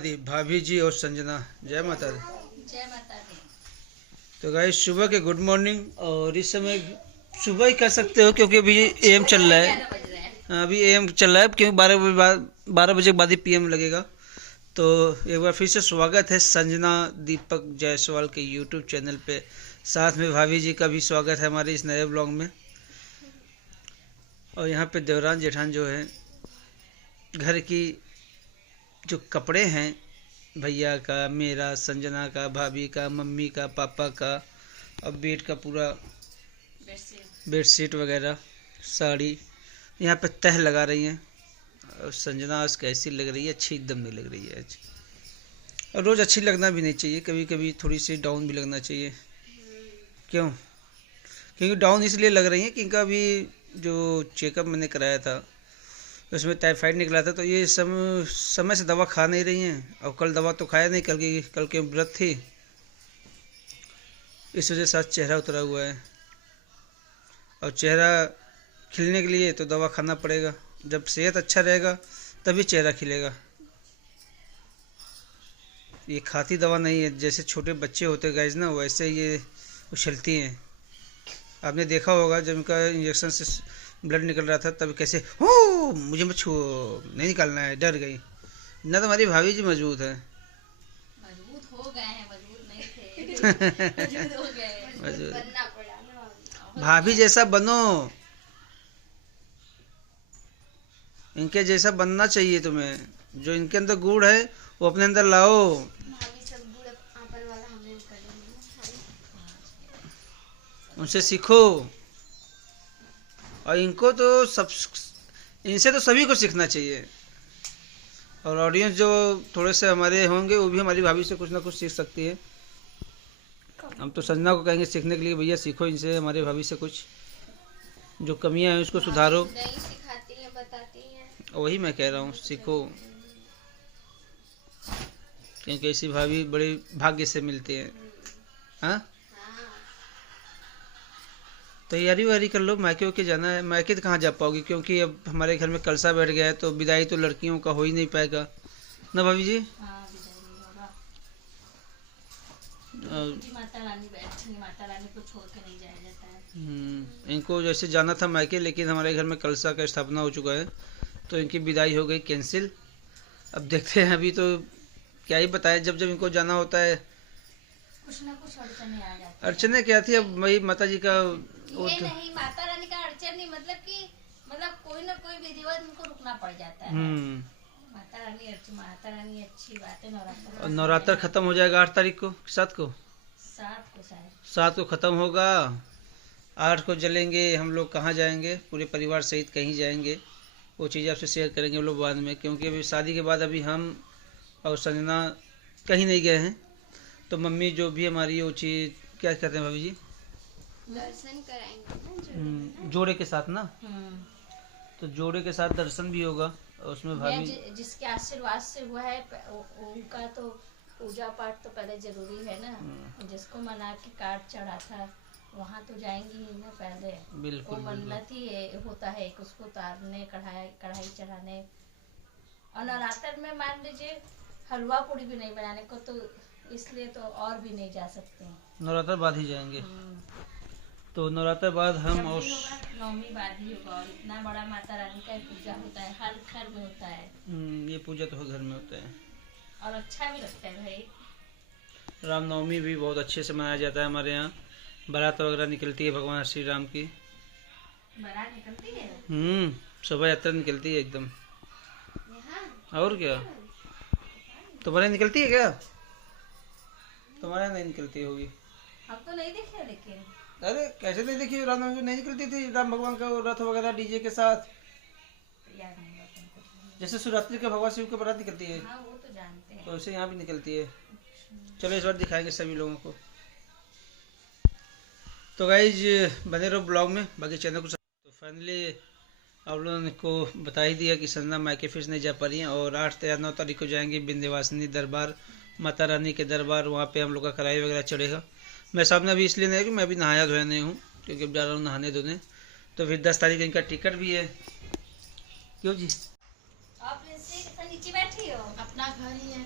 दी भाभी जी और संजना। जय माता दी। जय माता दी। तो गाइस सुबह के गुड मॉर्निंग। और इस समय सुबह ही कह सकते हो क्योंकि अभी एम चल रहा है। अभी एम चल रहा है क्योंकि 12 बजे के बाद ही पीएम लगेगा। तो एक बार फिर से स्वागत है संजना दीपक जायसवाल के यूट्यूब चैनल पे। साथ में भाभी जी का भी स्वागत है हमारे इस नए ब्लॉग में। और यहाँ पे देवरान जेठान जो है घर की जो कपड़े हैं भैया का, मेरा, संजना का, भाभी का, मम्मी का, पापा का और बेड का पूरा बेडशीट वगैरह साड़ी यहाँ पे तह लगा रही हैं। और संजना आज कैसी लग रही है? अच्छी एकदम नहीं लग रही है आज। और रोज़ अच्छी लगना भी नहीं चाहिए, कभी कभी थोड़ी सी डाउन भी लगना चाहिए। क्यों? क्योंकि डाउन इसलिए लग रही है कि इनका अभी जो चेकअप मैंने कराया था उसमें टाइफाइड निकला था। तो ये समय से दवा खा नहीं रही हैं। और कल दवा तो खाया नहीं, कल के व्रत थी, इस वजह से आज चेहरा उतरा हुआ है। और चेहरा खिलने के लिए तो दवा खाना पड़ेगा। जब सेहत अच्छा रहेगा तभी चेहरा खिलेगा। ये खाती दवा नहीं है, जैसे छोटे बच्चे होते गाइस ना वैसे ये उछलती हैं। आपने देखा होगा जब इनका इंजेक्शन से ब्लड निकल रहा था तब कैसे हो, मुझे मत छुओ, नहीं निकालना है, डर गई ना। तो हमारी भाभी जी मजबूत है। मजबूत हो गए हैं, मजबूत नहीं थे। मजबूत हो गए, मजबूत बनना पड़ा ना। भाभी जैसा बनो, इनके जैसा बनना चाहिए तुम्हें। जो इनके अंदर गुण है वो अपने अंदर लाओ। उनसे सीखो। और इनको तो इनसे तो सभी को सीखना चाहिए। और ऑडियंस जो थोड़े से हमारे होंगे वो भी हमारी भाभी से कुछ ना कुछ सीख सकती है। हम तो संजना को कहेंगे सीखने के लिए, भैया सीखो इनसे, हमारे भाभी से कुछ जो कमियां हैं उसको सुधारो। नहीं सिखाती हैं, बताती हैं। वही मैं कह रहा हूँ, सीखो। क्योंकि ऐसी भाभी बड़े भाग्य से मिलती है। हाँ, तैयारी वारी कर लो, मायके होके जाना है। मायके तो कहाँ जा पाओगी क्योंकि अब हमारे घर में कलसा बैठ गया है तो विदाई तो लड़कियों का हो ही नहीं पाएगा ना भाभी जी। माता रानी बैठी, माता रानी को छोड़ के नहीं जाया जाता है। इनको जैसे जाना था मायके, लेकिन हमारे घर में कलसा का स्थापना हो चुका है तो इनकी विदाई हो गई कैंसिल। अब देखते हैं, अभी तो क्या ही बताएं, जब जब इनको जाना होता है कुछ ना कुछ अड़चने आ जाती। अड़चने क्या थी, अब वही माता जी का ये नहीं, माता रानी का अड़चन नहीं, मतलब कोई ना कोई विधिवत उनको रुकना पड़ जाता है। माता रानी अच्छी बात है। और नवरात्र खत्म हो जाएगा 8 तारीख को, 7 को, 7 को खत्म होगा। 8 को जलेंगे हम लोग। कहाँ जाएंगे? पूरे परिवार सहित कहीं जाएंगे, वो चीज़ आपसे शेयर करेंगे हम लोग बाद में। क्योंकि अभी शादी के बाद अभी हम और संजना कहीं नहीं गए हैं। तो मम्मी जो भी हमारी वो चीज़ क्या कहते हैं भाभी जी, दर्शन कराएंगे ना जोड़े के साथ ना। तो जोड़े के साथ दर्शन भी होगा। और उसमें भाभी जिसके आशीर्वाद से हुआ है उनका तो पूजा पाठ तो पहले जरूरी है ना। जिसको मना के कार्ड चढ़ा था वहाँ तो जाएंगी ही ना पहले। बिल्कुल, वो मन्नत ही होता है एक, उसको उतारने, कढ़ाई चढ़ाने। और नवरात्र में मान लीजिए हलवा पूड़ी भी नहीं बनाने को, तो इसलिए तो और भी नहीं जा सकते। नवरात्र बाद ही जाएंगे। तो नवरात्र बाद हम और नवमी बाद ही होगा। और इतना बड़ा माता रानी का पूजा होता है, हर घर में होता है। ये पूजा तो घर में होता है और अच्छा भी लगता है भाई। रामनवमी भी बहुत अच्छे से मनाया जाता है हमारे यहाँ। बारात वगैरह निकलती है भगवान श्री राम की। बारात निकलती है? शोभा यात्रा निकलती है एकदम। और क्या, तुम्हारे निकलती है क्या? तुम्हारे नहीं निकलती होगी। हम तो नहीं देखे लेकिन। अरे कैसे नहीं देखी? रामनवमी को नहीं निकलती थी राम भगवान का रथ वगैरह डीजे के साथ? याद नहीं होता। जैसे शिवरात्रि के भगवान शिव की बारात निकलती है, हाँ, वो तो जानते हैं। तो वैसे यहाँ भी निकलती है। चलो इस बार दिखाएंगे सभी लोगों को। तो गाइज बने रहो ब्लॉग में, बाकी चैनल को। तो फाइनली आप लोगों को बता ही दिया कि संजना मायके फिर नहीं जा पा रही हैं। और 8 या 9 तारीख को जाएंगे विंध्यवासिनी दरबार, माता रानी के दरबार। वहाँ पे हम लोग का कढ़ाई वगैरह चढ़ेगा। मैं सामने अभी इसलिए नहीं है कि मैं अभी नहाया धोया नहीं हूँ, क्योंकि अब जा रहा हूँ नहाने धोने। तो फिर 10 तारीख इनका टिकट भी है। क्यों जी? आप नीचे बैठी हो? अपना घर ही है।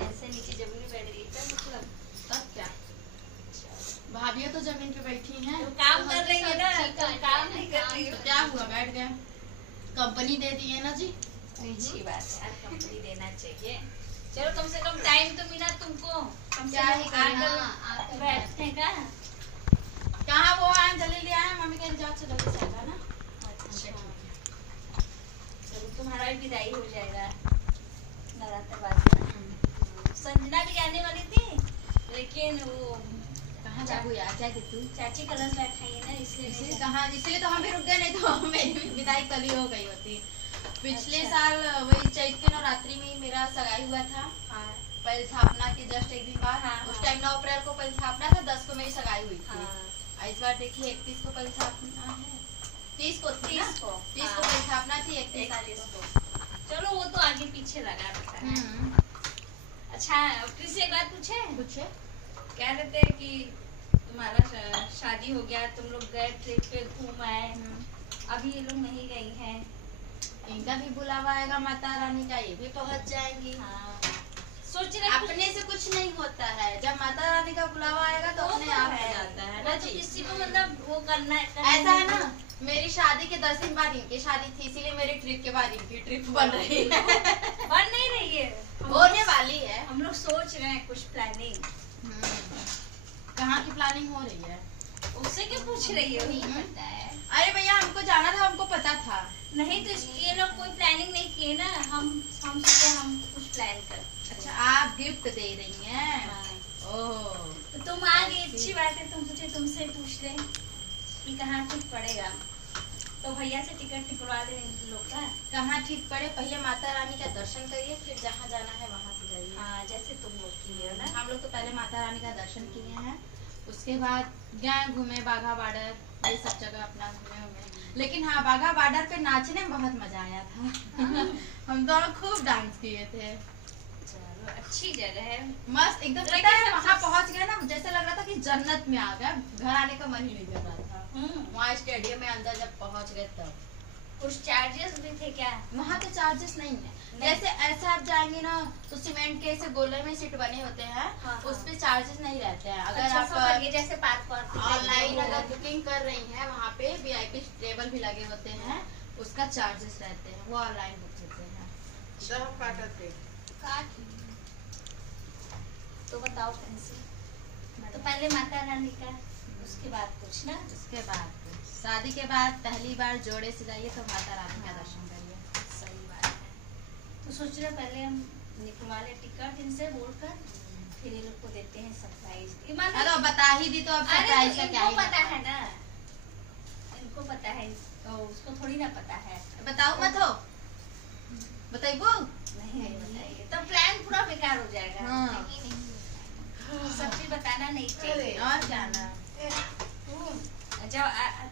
ऐसे नीचे जमीन में बैठ गई क्या मतलब? तब क्या, भाभियाँ तो जमीन पे बैठी हैं। तो काम कर रही है ना, तुम काम नहीं कर रही हो। तो क्या हुआ, बैठ गए, कंपनी दे दी है ना जी। अच्छी बात है यार, कंपनी देना चाहिए। चलो कम से कम टाइम तो मिला तुमको, कम से क्या ही कम करें, आकर बैठने का। कहाँ वो आए जल्दी ले आए, मम्मी कह रही जाओ चलो ले जाएगा ना। अच्छा चलो तुम्हारा भी विदाई हो जाएगा नवरात्र बाद में। संजना भी आने वाली थी लेकिन वो कहाँ जाबू यार, क्या कि तू चाची कलश बैठाई है ना, इसलिए इसलिए नहीं कहाँ, इसलिए तो हम भी रुक गए, नहीं तो मेरी भी विदाई कल ही हो गई होती। पिछले अच्छा। साल वही चैत के नवरात्रि में ही मेरा सगाई हुआ था, हाँ पहले स्थापना के जस्ट एक दिन बाद। हाँ, उस हाँ। टाइम 9 अप्रैल को पहले स्थापना था, 10 को मेरी सगाई हुई थी। हाँ इस बार देखिए 31 को पहले स्थापना है, 30 को थी ना, 30 को 30 को पहले स्थापना थी, 31 तारीख 31 को। को। चलो वो तो आगे पीछे लगा रहता है। अच्छा कृषि से एक बात पूछे, पूछे। कह रहे थे कि तुम्हारा शादी हो गया, तुम लोग गए ट्रिप पे घूम आए, अभी ये लोग नहीं गई हैं। इनका भी बुलावा आएगा माता रानी का, ये भी पहुंच जाएंगी। हाँ सोच रहे अपने से कुछ नहीं होता है, जब माता रानी का बुलावा आएगा तो अपने आप हो जाता है ना तो जी। किसी को मतलब वो करना ऐसा है ना, मेरी शादी के 10 दिन बाद इनकी शादी थी, इसीलिए मेरी ट्रिप के बाद इनकी ट्रिप बन रही है। बन नहीं रही है, होने वाली है। हम लोग सोच रहे हैं कुछ प्लानिंग। कहाँ की प्लानिंग हो रही है, उससे क्यों पूछ रही हो? नहीं पता है। अरे भैया हमको जाना था, हमको पता था। नहीं तो ये लोग कोई प्लानिंग नहीं किए ना, हम सोचे हम कुछ प्लान कर। अच्छा आप गिफ्ट दे रही हैं। ओह तो तुम आ गई, अच्छी बात है, तुम पूछे तुमसे पूछ ले कि कहाँ ठीक पड़ेगा, तो भैया से टिकट निकलवा दे इन लोग का। कहाँ ठीक पड़े, पहले माता रानी का दर्शन करिए, फिर जहाँ जाना है वहाँ से जाइए। हाँ जैसे तुम लोग किए हो ना। हम लोग तो पहले माता रानी का दर्शन किए हैं, उसके बाद गए घूमे बाघा बॉर्डर, ये सब जगह अपना घूमे हुए। लेकिन हाँ बाघा बॉर्डर पे नाचने में बहुत मजा आया था। हम दोनों खूब डांस किए थे। चलो अच्छी जगह है। मस्त एकदम, पता है वहाँ पहुँच गए ना, जैसे लग रहा था कि जन्नत में आ गए, घर आने का मन ही नहीं कर रहा था। वहाँ स्टेडियम में अंदर जब पहुँच गए तब। कुछ चार्जेस भी थे क्या? वहाँ तो चार्जेस नहीं है, जैसे ऐसे आप जाएंगे ना तो सीमेंट के ऐसे गोले में सीट बने होते हैं। हाँ, उस पे चार्जेस नहीं रहते हैं। अगर अच्छा, आप ये जैसे पार्क ऑनलाइन अगर बुकिंग कर रही हैं, वहाँ पे VIP टेबल भी लगे होते हैं, उसका चार्जेस रहते हैं, वो ऑनलाइन बुक होते हैं। तो बताओ कैसे? तो पहले माता रानी का, उसके बाद कुछ ना। उसके बाद शादी के बाद पहली बार जोड़े से जाइए तो माता रानी का दर्शन करिए। सही बात है। तो सोच रहे पहले हम निकलवा ले टिकट इनसे बोलकर, फिर ये लोग को देते हैं सरप्राइज। अरे बता ही दी तो अब सरप्राइज का क्या ही पता है ना, इनको पता है, तो उसको थोड़ी ना पता है। बताओ मत हो, बताइबो नहीं बताइए तो प्लान पूरा बेकार हो जाएगा। हाँ। सब चीज बताना नहीं चाहिए। और जाना जब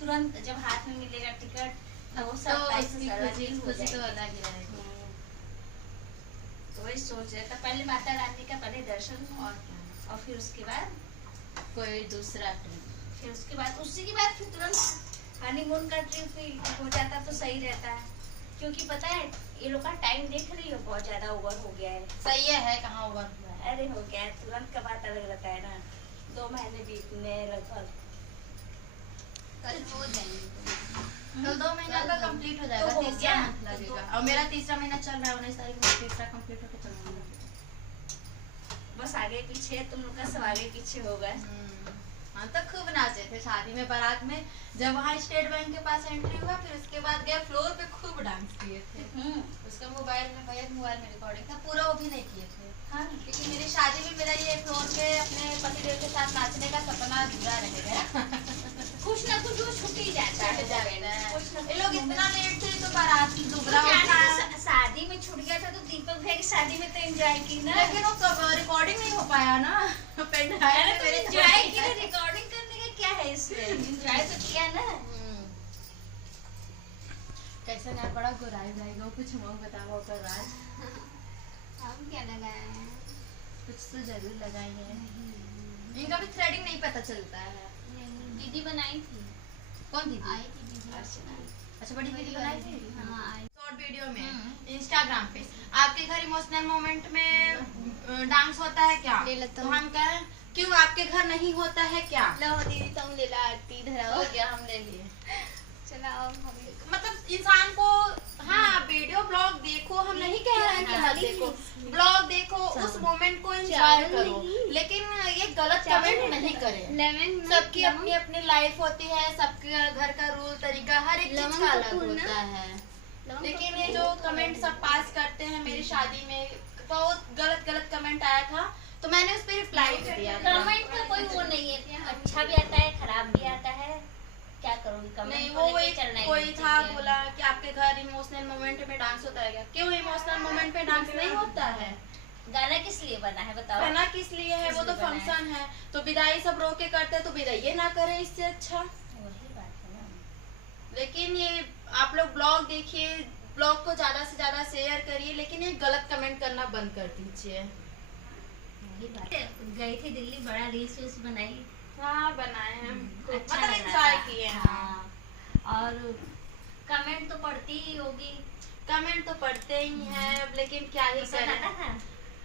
तुरंत जब हाथ में मिलेगा टिकट तो वो तो सरप्राइज उसकी खुशी तो अलग ही रहेगी। तो वही सोच रहे था पहले माता रानी का पहले दर्शन और फिर उसके बाद कोई दूसरा ट्रिप, फिर उसके बाद उसी के बाद फिर तुरंत हनीमून का ट्रिप हो जाता तो सही रहता है। क्योंकि पता है ये लोग का टाइम देख रही हो, बहुत ज्यादा ओवर हो गया है। सही है कहाँ ओवर हुआ है। अरे हो गया है, तुरंत का बात अलग रहता है ना। 2 महीने बीतने लगभग, कल हो जाएंगे, कल 2 महीना का कंप्लीट हो जाएगा, तो हो तीसरा गया। मंथ लगेगा। और मेरा तीसरा महीना चल रहा है, 19 तारीख में तीसरा कंप्लीट होकर चल बस आगे पीछे तुम लोग का सब आगे पीछे होगा। हाँ तो खूब नाचे थे शादी में, बारात में। जब वहाँ स्टेट बैंक के पास एंट्री हुआ, फिर उसके बाद गए फ्लोर पे, खूब डांस किए थे। उसका मोबाइल में भैया मोबाइल में रिकॉर्डिंग था, पूरा वो भी नहीं किए थे। हाँ। क्योंकि मेरी शादी में मेरा ये फ्लोर पे अपने पतिदेव के साथ नाचने का सपना अधूरा रह गया। कुछ ना कुछ वो छूट ही जाता है। ये लोग इतना लेट थे तो बारात दुबरा शादी में छूट गया था तो दीपक भैया की शादी में तो एंजॉय की ना। लेकिन वो रिकॉर्डिंग नहीं हो पाया ना। एंजॉय की, रिकॉर्डिंग करने का क्या है इसमें, एंजॉय तो किया ना। कैसा यार बड़ा गोराई भाई कुछ हम बताओ कर राज। हम क्या लगाए हैं? कुछ तो जरूर लगाई है। इनका भी थ्रेडिंग नहीं पता चलता है। दीदी बनाई थी। कौन दीदी? आई थी दीदी। अच्छा बड़ी दीदी बनाई थी। हाँ आई। शॉर्ट वीडियो में इंस्टाग्राम पे आपके घर इमोशनल मोमेंट में डांस होता है क्या? तो हम कहें क्यों आपके घर नहीं होता है क्या? लो दीदी तुम ले ला आरती धराओ। हो गया, हम ले लिए। चलाओ मतलब इंसान को, हाँ वीडियो ब्लॉग देखो, हम नहीं कह रहे हैं कि मत देखो, ब्लॉग देखो, उस मोमेंट को एंजॉय करो, लेकिन ये गलत कमेंट नहीं करें। सबकी अपनी अपनी लाइफ होती है, सबके घर का रूल तरीका हर एक चीज का अलग होता है। लेकिन ये जो कमेंट सब पास करते हैं, मेरी शादी में बहुत गलत गलत कमेंट आया था तो मैंने उस पर रिप्लाई दिया। कमेंट का कोई वो नहीं है, अच्छा भी आता है खराब भी आता है, क्या करूँगी कमेंट नहीं, को वो लेके एक चलना ही कोई था चाहिए। बोला कि आपके घर इमोशनल मोमेंट में डांस होता है क्या? क्यों इमोशनल मोमेंट में डांस नहीं होता है? गाना किस लिए बना है बताओ? गाना किस लिए है? वो तो किस लिए बना है? फंक्शन है, तो विदाई सब रो के करते हैं, तो विदाई ना करें इससे अच्छा। वही बात है ना। लेकिन ये आप लोग ब्लॉग देखिए, ब्लॉग को ज्यादा से ज्यादा शेयर करिए, लेकिन ये गलत कमेंट करना बंद कर दीजिए। वही बात है। गई थी दिल्ली, बड़ा रील्स वील्स बनाई। हाँ बनाए हैं, अच्छा मतलब लग रहा एंजॉय था। किए हैं। हाँ, और कमेंट तो पढ़ती ही होगी। कमेंट तो पढ़ते ही हैं, लेकिन क्या ही पसंद आता करें, था?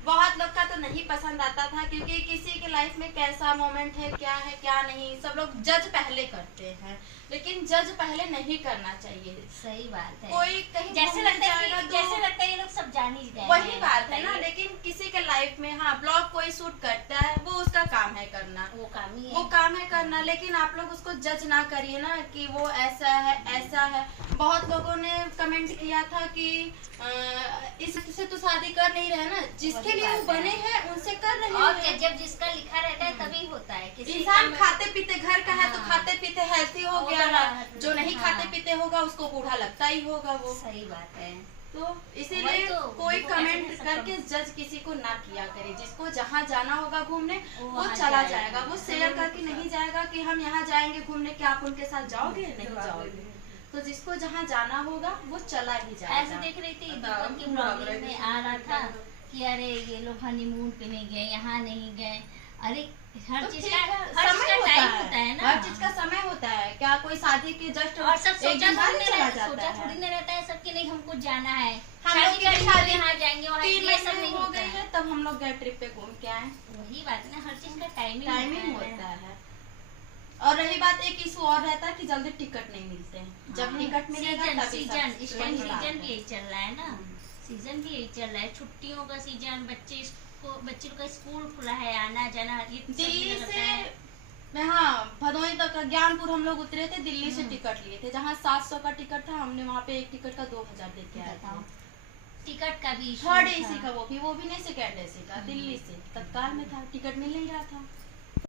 बहुत लोग का तो नहीं पसंद आता था, क्योंकि किसी के लाइफ में कैसा मोमेंट है क्या नहीं, सब लोग जज पहले करते हैं, लेकिन जज पहले नहीं करना चाहिए। सही बात है। कोई कहीं जैसे घूमने लगता है जाएगा कि तो जैसे लगता है ये लोग सब जान ही गए वही हैं, बात है ना, बताइए। लेकिन किसी के लाइफ में हाँ ब्लॉग कोई शूट करता है, वो उसका काम है करना, वो काम ही है। वो काम है करना, लेकिन आप लोग उसको जज ना करिए ना कि वो ऐसा है ऐसा है। बहुत लोगों ने कमेंट किया था कि इससे तो शादी कर नहीं रहे ना, जिसके लिए वो बने हैं उनसे कर रहे और हैं। जब जिसका लिखा रहता है तभी होता है। किसी इंसान का- खाते पीते घर का है तो हाँ। खाते पीते हेल्थी हो वो गया, तो जो नहीं हाँ। खाते पीते होगा उसको बूढ़ा लगता ही होगा वो। सही बात है। तो इसीलिए वही तो, कोई देखो कमेंट ऐसे करके जज किसी को ना किया करे। जिसको जहाँ जाना होगा घूमने वो वहाँ चला जाएगा। जाएगा, वो शेयर करके नहीं जाएगा कि हम यहाँ जाएंगे घूमने, क्या आप उनके साथ जाओगे? नहीं जाओगे। तो जिसको जहाँ जाना होगा वो चला ही ऐसे जाएगा। देख रही थी दीपक की ब्लॉगिंग में आ रहा था कि अरे ये लोग हनीमून पे नहीं गए, यहाँ नहीं गए। अरे हर तो चीज ठीक का है, हर चीज समय का होता टाइम है। होता है ना। हर चीज का समय होता है। क्या कोई शादी के जस्ट और सब एक सोचा दिन बाद थोड़ी चला ना जाता सोचा है? थोड़ी ना रहता है सबके, नहीं हमको जाना है हम लोग की करेंगे, शादी यहाँ जाएंगे वहाँ, 3 ये सब महीने नहीं हो होता गई है। है तब हम लोग गए ट्रिप पे घूम के आए। वही बात है ना, हर चीज का टाइमिंग होता है। और रही बात, एक इशू और रहता है कि जल्दी टिकट नहीं मिलते हैं। जब टिकट मिलेगा सीजन तभी सीजन सब इस टाइम वही बात सीजन है। भी यही चल रहा है ना, सीजन भी यही चल रहा है, छुट्टियों का सीजन, बच्चे लोग का स्कूल खुला है, आना जाना ये सब दिल्ली चीज़ें से होता है। मैं हाँ भदोही तक ज्ञानपुर हम लोग उतरे थे, दिल्ली से टिकट लिए थे, जहाँ 700 का टिकट था, हमने वहाँ पे एक टिकट का 2000 दे के आए थे। टिकट का भी issue थर्ड था। एसी का, वो भी नहीं सेकेंड एसी का, दिल्ली से तत्काल में था, टिकट मिल नहीं रहा था।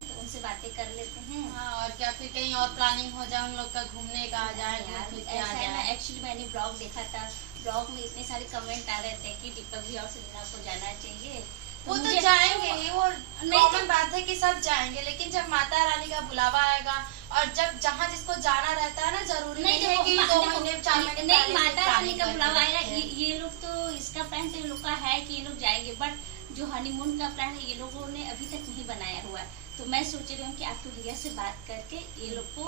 तो उनसे बातें कर लेते हैं। हाँ, और क्या फिर कहीं और प्लानिंग हो जाए हम लोग का घूमने का, आ जाए यार, घूम के आ ऐसा है ना, जाए। एक्चुअली मैंने ब्लॉग देखा था, ब्लॉग में इतने सारे कमेंट आ रहे थे कि दीपक भी और संजना को जाना चाहिए। वो तो मुझे- जाएंगे ही, वो नहीं कॉमन तो- बात है कि सब जाएंगे, लेकिन जब माता रानी का बुलावा आएगा और जब जहाँ जिसको जाना रहता है ना, जरूरी नहीं है कि 2 महीने 4 महीने नहीं, पहले से माता रानी planning का करके बुलावा आएगा। रखते हैं। ये लोग तो इसका प्लान तो इन लोग का है कि ये लोग जाएंगे, बट जो हनीमून का प्लान है ये लोगों ने अभी तक नहीं बनाया हुआ है। तो मैं सोच रही हूँ कि आपको भैया से बात करके ये लोग को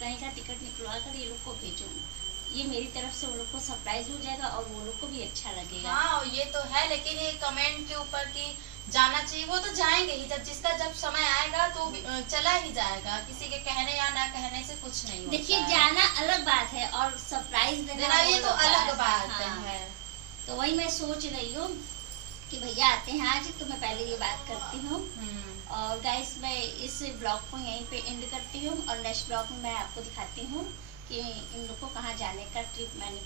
कहीं का टिकट निकलवा कर ये लोग को भेजूँ। ये मेरी तरफ से वो लोग को सरप्राइज हो जाएगा और वो लोग को भी अच्छा लगेगा। हाँ ये तो है, लेकिन ये कमेंट के ऊपर कि जाना चाहिए, वो तो जाएंगे ही, जब समय आएगा तो चला ही जाएगा। किसी के कहने या ना कहने से कुछ नहीं होता देखिए है। जाना अलग बात है और सरप्राइज देना ये तो अलग बात हाँ। है। तो वही मैं सोच रही हूँ कि भैया आते हैं आज, तो मैं पहले ये बात करती हूँ। और गाइस मैं इस ब्लॉग को यहीं पे एंड करती हूँ और नेक्स्ट ब्लॉग में मैं आपको दिखाती हूँ कि इन लोग को कहाँ जाने का ट्रिप मैंने